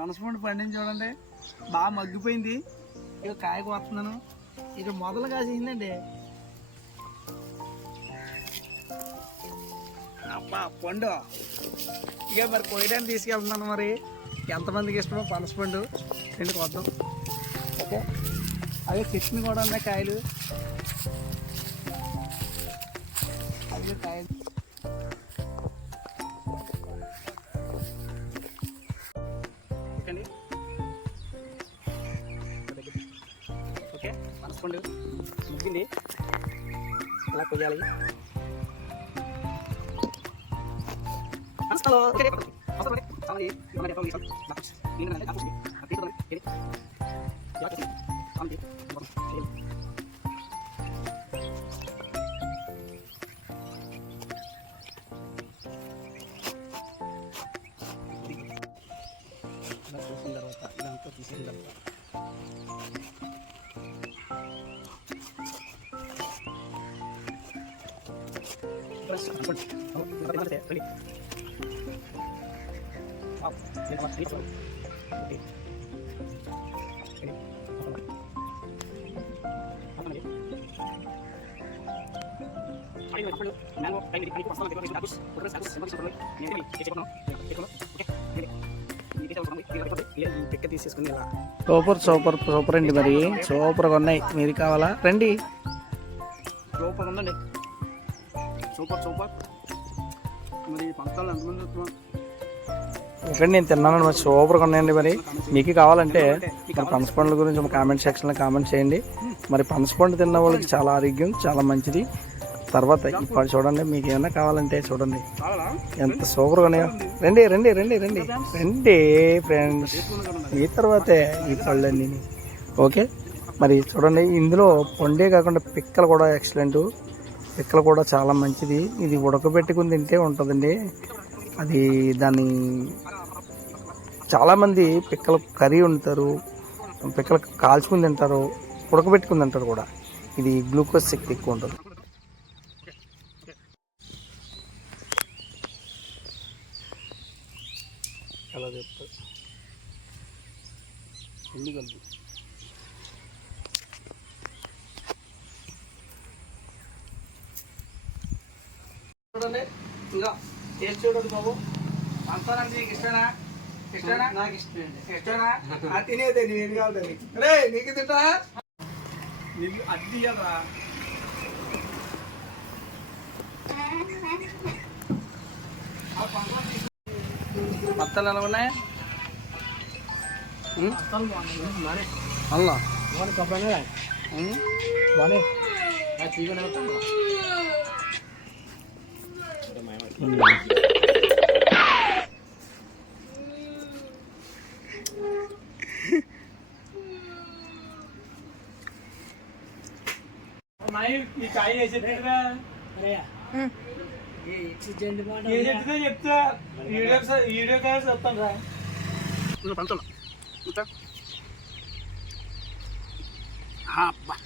పనసపండు పండించి చూడండి, బాగా మగ్గిపోయింది. ఇక కాయకు వస్తున్నాను. ఇక మొదలు కాసిందండి. అబ్బా పండు ఇక మరి కోయడానికి తీసుకెళ్తున్నాను. మరి ఎంతమందికి ఇష్టమో పనసపండు రెండు కొద్దాం. ఓకే, అదే చెట్టుని కూడా ఉన్నాయి కాయలు. అదే కాయలు ఓకే. పనసపండు ముగ్గింది, ఇలా కొయ్యాలి. చూసిన తర్వాత ఇదంతా తీసిన తర్వాత సూపర్ సూపర్ సూపర్ అండి. మరి సూపర్గా ఉన్నాయి. మీరు కావాలా? రండి. సూపర్ ఉందండి, సూపర్ సూపర్. మరి పంచాలు ఎంతమంది వస్తున్నాం? ఒకటి నేను తిన్నాను, మరి సూపర్గా ఉన్నాయండి. మరి మీకు కావాలంటే మరి పనసపండ్ల గురించి కామెంట్ సెక్షన్లో కామెంట్ చేయండి. మరి పనసపండు తిన్న వాళ్ళకి చాలా ఆరోగ్యం, చాలా మంచిది. తర్వాత ఇప్పుడు చూడండి, మీకు ఏమైనా కావాలంటే చూడండి ఎంత సూపర్గా ఉన్నాయో. రండి రండి రండి రండి రండి ఫ్రెండ్స్. ఈ తర్వాతే ఈ పళ్ళన్నీ. ఓకే, మరి చూడండి, ఇందులో పండే కాకుండా పిక్కలు కూడా ఎక్సలెంట్. పిక్కలు కూడా చాలా మంచిది. ఇది ఉడకబెట్టుకుని తింటే ఉంటుందండి. అది దాన్ని చాలామంది పిక్కలు కర్రీ వండుతారు, పిక్కలు కాల్చుకుని తింటారు, ఉడకబెట్టుకుని తింటారు కూడా. ఇది గ్లూకోజ్ శక్తి ఎక్కువ ఉంటుంది. అలా చెప్తారు ఎన్ని కలిపి చూడండి. ఇంకా టేస్ట్ చూడండి బాబు. పంచాలంటే నీకు ఇష్టమేనా? ఇష్టమేనా? నాకు ఇష్టమేండి. ఇష్టమేనా? అది తినేదే. నేను కావాలి రే, నీకు తింటా. నీకు అది ఇయ్యాలరా. బత్తాలు ఎలా ఉన్నాయి? అల్లా ఈ కాయ వేసేట్టుగా చెప్తా. వీడియో కాయ చెప్తాను రా. పంచాలి అబ్బా